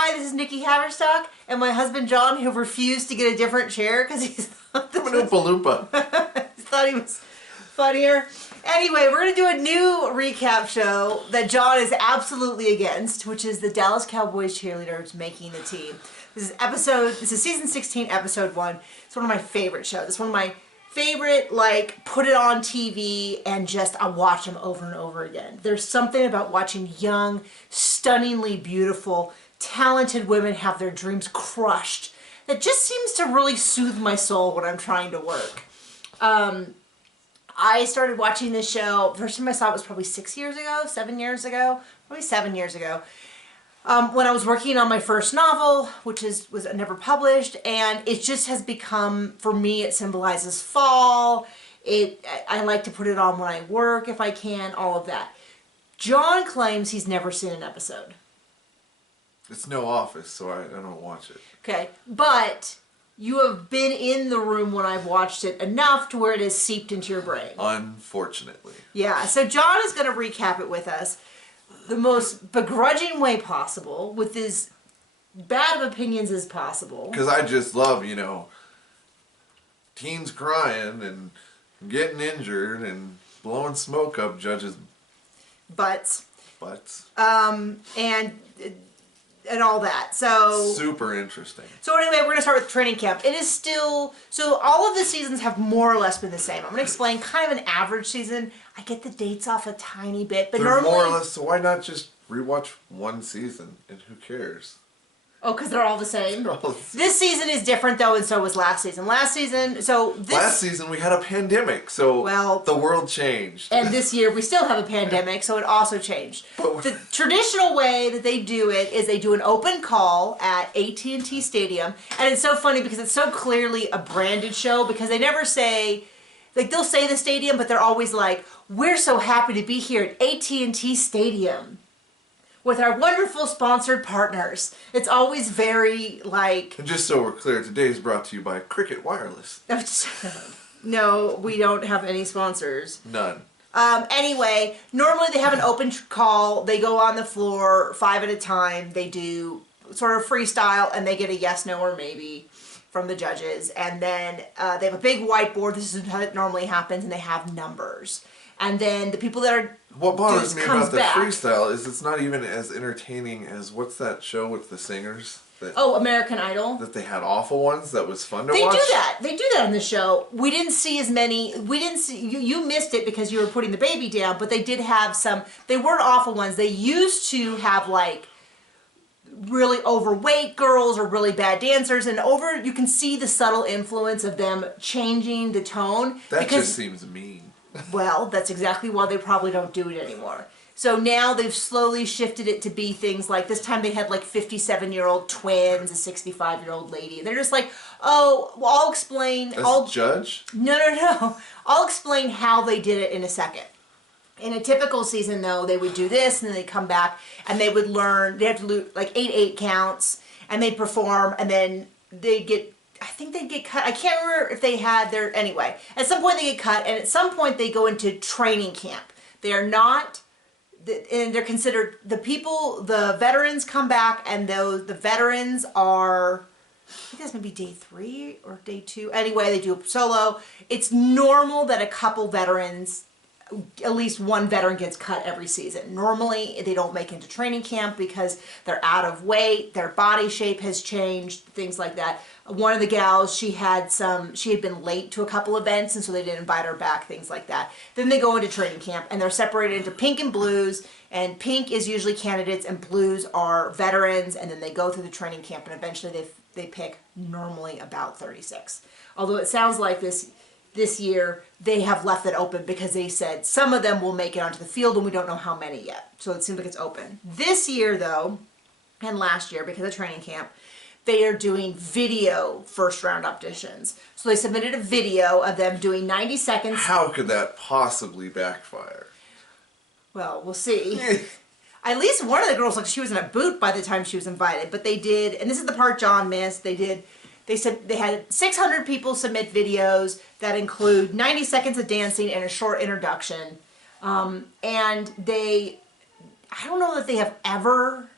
Hi, this is Nikki Haverstock, and my husband John, who refused to get a different chair because he thought I'm an Oompa Loompa. he thought he was funnier. Anyway, we're going to do a new recap show that John is absolutely against, which is the Dallas Cowboy Cheerleaders making the team. This is season 16, episode 1. It's one of my favorite shows. It's one of my favorite, like, put it on TV and just I watch them over and over again. There's something about watching young, stunningly beautiful, talented women have their dreams crushed that just seems to really soothe my soul when I'm trying to work. I started watching this show, first time I saw it was probably 7 years ago, probably 7 years ago, when I was working on my first novel, which was never published, and it just has become, for me, it symbolizes fall. I like to put it on when I work if I can, all of that. John claims he's never seen an episode. It's no Office, so I don't watch it. Okay, but you have been in the room when I've watched it enough to where it has seeped into your brain. Unfortunately. Yeah, so John is going to recap it with us the most begrudging way possible, with as bad of opinions as possible. Because I just love, teens crying and getting injured and blowing smoke up judges' Butts. And all that. So super interesting. So anyway, we're going to start with training camp. It is still, so all of the seasons have more or less been the same. I'm going to explain kind of an average season. I get the dates off a tiny bit, but They're normally more or less, so why not just rewatch one season and who cares? Oh, because they're all the same? They're all the same. This season is different, though, and so was last season. Last season we had a pandemic, so well, the world changed. And this year we still have a pandemic, so it also changed. The traditional way that they do it is they do an open call at AT&T Stadium, and it's so funny because it's so clearly a branded show because they never say, like, they'll say the stadium, but they're always like, we're so happy to be here at AT&T Stadium with our wonderful sponsored partners. It's always very, like... And just so we're clear, today is brought to you by Cricket Wireless. No, we don't have any sponsors. None. Anyway, normally they have an open call. They go on the floor 5 at a time. They do sort of freestyle, and they get a yes, no, or maybe from the judges. And then they have a big whiteboard. This is how it normally happens, and they have numbers. And then the people that are... What bothers me about the freestyle is it's not even as entertaining as, what's that show with the singers? American Idol. That they had awful ones that was fun to watch? They do that on the show. We didn't see as many, you missed it because you were putting the baby down, but they did have some, they weren't awful ones. They used to have, like, really overweight girls or really bad dancers, and you can see the subtle influence of them changing the tone. That just seems mean. Well, that's exactly why they probably don't do it anymore. So now they've slowly shifted it to be things like, this time they had like 57-year-old twins, a 65-year-old lady. They're just like, oh, well, I'll explain. Judge? No. I'll explain how they did it in a second. In a typical season, though, they would do this, and then they'd come back, and they would learn, they have to do like 8 counts, and they'd perform, and then they'd get, I think they'd get cut. I can't remember if they had their, anyway. At some point they get cut, and at some point they go into training camp. They are not, and they're considered, the veterans come back, and the veterans are, I think that's maybe day 3 or day 2. Anyway, they do a solo. It's normal that a couple veterans, at least one veteran gets cut every season. Normally, they don't make it into training camp because they're out of weight, their body shape has changed, things like that. One of the gals, she had been late to a couple events, and so they didn't invite her back, things like that. Then they go into training camp, and they're separated into pink and blues, and pink is usually candidates, and blues are veterans, and then they go through the training camp, and eventually they pick normally about 36. Although it sounds like this year they have left it open because they said some of them will make it onto the field, and we don't know how many yet. So it seems like it's open. This year, though, and last year, because of training camp, they are doing video first round auditions. So they submitted a video of them doing 90 seconds. How could that possibly backfire? Well, we'll see. At least one of the girls, like, she was in a boot by the time she was invited. But they did, and this is the part John missed, they said they had 600 people submit videos that include 90 seconds of dancing and a short introduction. And I don't know that they have ever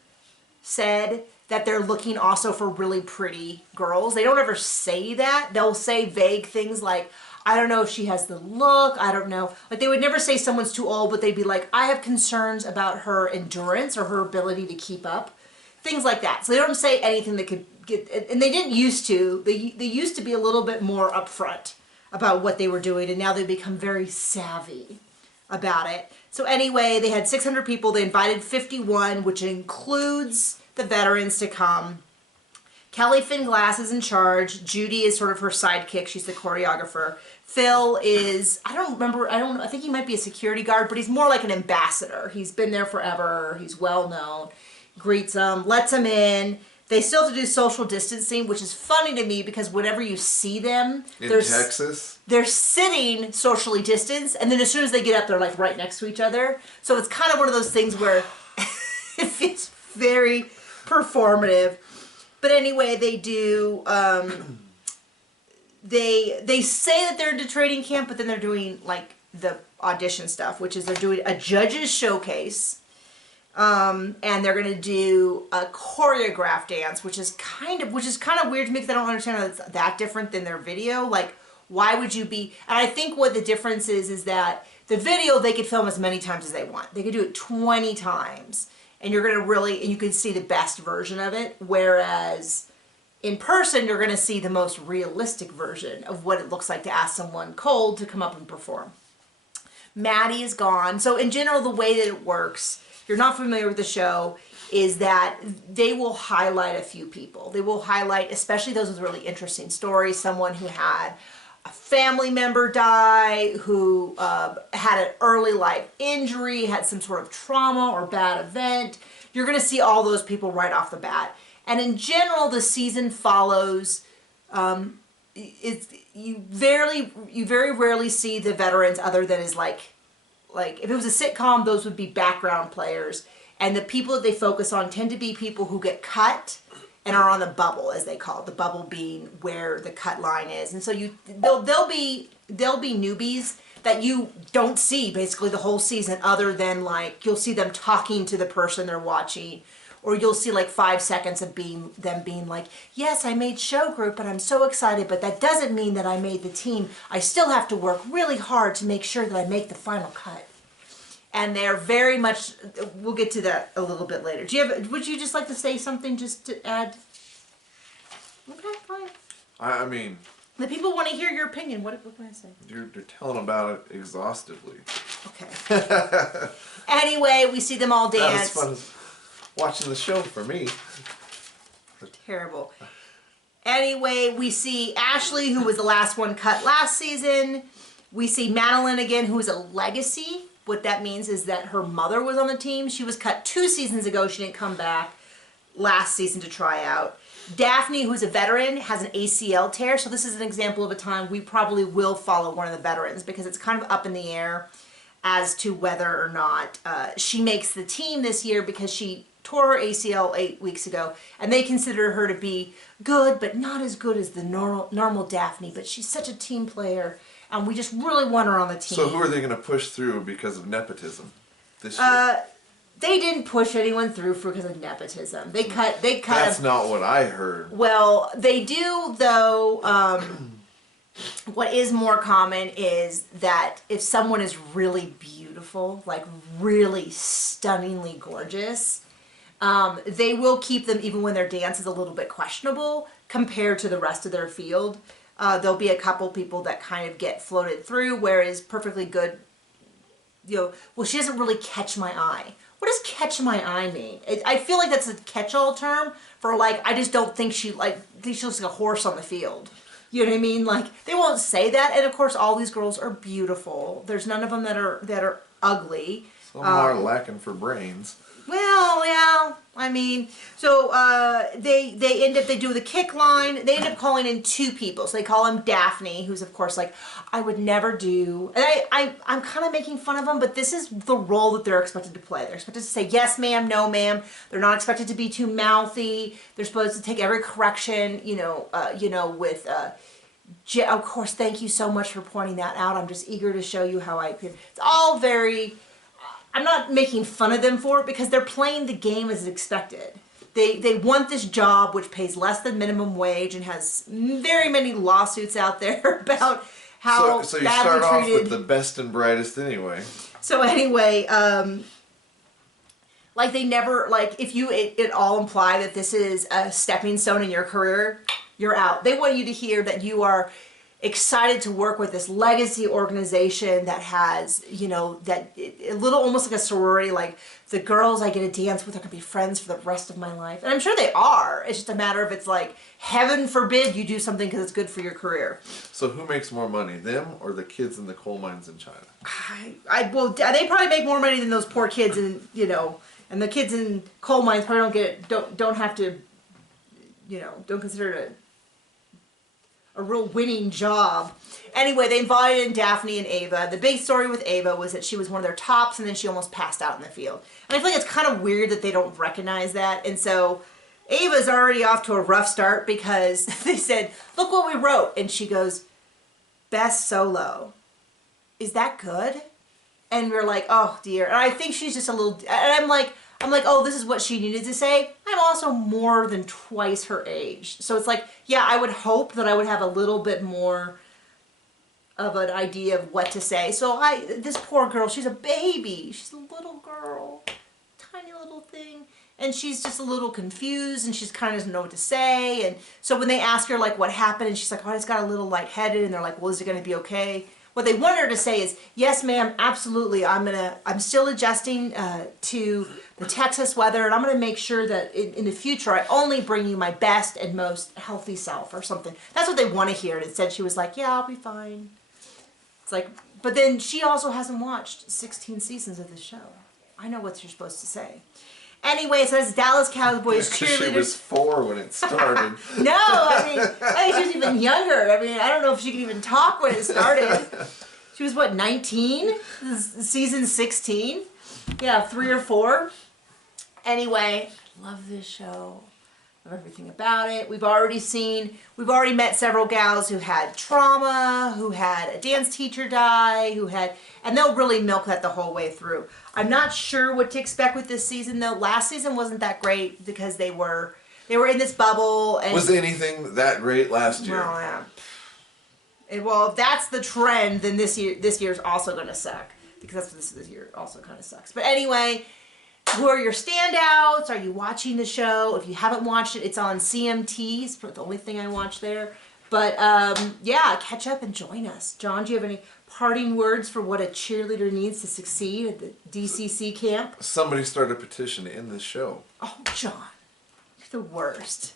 said that they're looking also for really pretty girls. They don't ever say that. They'll say vague things like, I don't know if she has the look, I don't know. Like they would never say someone's too old, but they'd be like, I have concerns about her endurance or her ability to keep up. Things like that. So they don't say anything that could get, and they didn't used to. They used to be a little bit more upfront about what they were doing, and now they've become very savvy about it. So anyway, they had 600 people. They invited 51, which includes the veterans to come. Kelly Finglass is in charge. Judy is sort of her sidekick. She's the choreographer. Phil is, I think he might be a security guard, but he's more like an ambassador. He's been there forever. He's well known. Greets them, lets them in. They still have to do social distancing, which is funny to me because whenever you see them in Texas, they're sitting socially distanced, and then as soon as they get up, they're like right next to each other. So it's kind of one of those things where it's very performative. But anyway, they do. They say that they're into training camp, but then they're doing like the audition stuff, which is they're doing a judges showcase. And they're gonna do a choreographed dance, which is kind of weird to me because I don't understand how it's that different than their video. Like, why would you be? And I think what the difference is that the video they could film as many times as they want. They could do it 20 times, and you're gonna and you can see the best version of it. Whereas in person, you're gonna see the most realistic version of what it looks like to ask someone cold to come up and perform. Maddie is gone. So in general, the way that it works, if you're not familiar with the show, is that they will highlight a few people. They will highlight, especially those with really interesting stories, someone who had a family member die, who had an early life injury, had some sort of trauma or bad event. You're going to see all those people right off the bat. And in general, the season follows, you very rarely see the veterans other than as like if it was a sitcom, those would be background players. And the people that they focus on tend to be people who get cut and are on the bubble, as they call it. The bubble being where the cut line is. And so they'll be newbies that you don't see basically the whole season, other than like you'll see them talking to the person they're watching, or you'll see like 5 seconds of them being like, yes, I made show group, but I'm so excited, but that doesn't mean that I made the team. I still have to work really hard to make sure that I make the final cut. And they're very much, we'll get to that a little bit later. Would you just like to say something just to add? Okay, fine. I mean, the people want to hear your opinion. What can I say? You're telling about it exhaustively. Okay. Anyway, we see them all dance. That was fun watching the show for me. Terrible. Anyway, we see Ashley, who was the last one cut last season. We see Madeline again, who is a legacy. What that means is that her mother was on the team. She was cut 2 seasons ago. She didn't come back last season to try out. Daphne, who's a veteran, has an ACL tear. So this is an example of a time we probably will follow one of the veterans because it's kind of up in the air as to whether or not she makes the team this year because she tore her ACL 8 weeks ago, and they consider her to be good, but not as good as the normal Daphne. But she's such a team player, and we just really want her on the team. So who are they going to push through because of nepotism this year? They didn't push anyone through because of nepotism. They cut. That's not what I heard. Well, they do though. What is more common is that if someone is really beautiful, like really stunningly gorgeous, they will keep them even when their dance is a little bit questionable compared to the rest of their field. There'll be a couple people that kind of get floated through, whereas perfectly good, well, she doesn't really catch my eye. What does catch my eye mean? I feel like that's a catch-all term for like, I just don't think she looks like a horse on the field. You know what I mean? Like, they won't say that. And of course, all these girls are beautiful. There's none of them that are ugly. Some are lacking for brains. Well, yeah. I mean, so they do the kick line. They end up calling in 2 people. So they call him Daphne, who's of course like, I would never do. And I'm kind of making fun of them, but this is the role that they're expected to play. They're expected to say yes, ma'am, no, ma'am. They're not expected to be too mouthy. They're supposed to take every correction, with. Of course, thank you so much for pointing that out. I'm just eager to show you how I could. It's all very. I'm not making fun of them for it because they're playing the game as expected. they want this job which pays less than minimum wage and has very many lawsuits out there about how so you badly start off treated. with the best and brightest anyway. So anyway, like they never, like if you it all imply that this is a stepping stone in your career, you're out. They want you to hear that you are excited to work with this legacy organization that has, you know, that a little almost like a sorority, like the girls I get to dance with are gonna be friends for the rest of my life. And I'm sure they are. It's just a matter of, it's like, heaven forbid you do something because it's good for your career. So who makes more money, them or the kids in the coal mines in China? Well, they probably make more money than those poor kids, and you know, and the kids in coal mines probably don't have to, you know, don't consider it a real winning job. Anyway, they invited in Daphne and Ava. The big story with Ava was that she was one of their tops, and then she almost passed out in the field. And I feel like it's kind of weird that they don't recognize that. And so Ava's already off to a rough start because they said, look what we wrote. And she goes, best solo. Is that good? And we're like, oh dear. And I think she's just a little, and I'm like, oh, this is what she needed to say. I'm also more than twice her age. So it's like, yeah, I would hope that I would have a little bit more of an idea of what to say. So this poor girl, she's a baby. She's a little girl, tiny little thing. And she's just a little confused, and she's kind of doesn't know what to say. And so when they ask her like what happened, and she's like, oh, I just got a little lightheaded, and they're like, well, is it going to be okay? What they want her to say is, yes, ma'am, absolutely. I'm still adjusting to the Texas weather, and I'm going to make sure that in the future I only bring you my best and most healthy self or something. That's what they want to hear. And instead she was like, yeah, I'll be fine. It's like, but then she also hasn't watched 16 seasons of the show. I know what you're supposed to say. Anyway, it says Dallas Cowboys cheerleaders. She was 4 when it started. No, I think she was even younger. I mean, I don't know if she could even talk when it started. She was, what, 19? Season 16? Yeah, 3 or 4. Anyway, I love this show. Love everything about it. We've already met several gals who had trauma, who had a dance teacher die, and they'll really milk that the whole way through. I'm not sure what to expect with this season though. Last season wasn't that great because they were in this bubble. And was anything that great last year? Well, yeah. Well, if that's the trend, then this year's also going to suck, because that's what this year also kind of sucks. But anyway, who are your standouts? Are you watching the show? If you haven't watched it, it's on CMT. It's the only thing I watch there. But yeah, catch up and join us. John, do you have any parting words for what a cheerleader needs to succeed at the DCC camp? Somebody start a petition to end this show. Oh, John, you're the worst.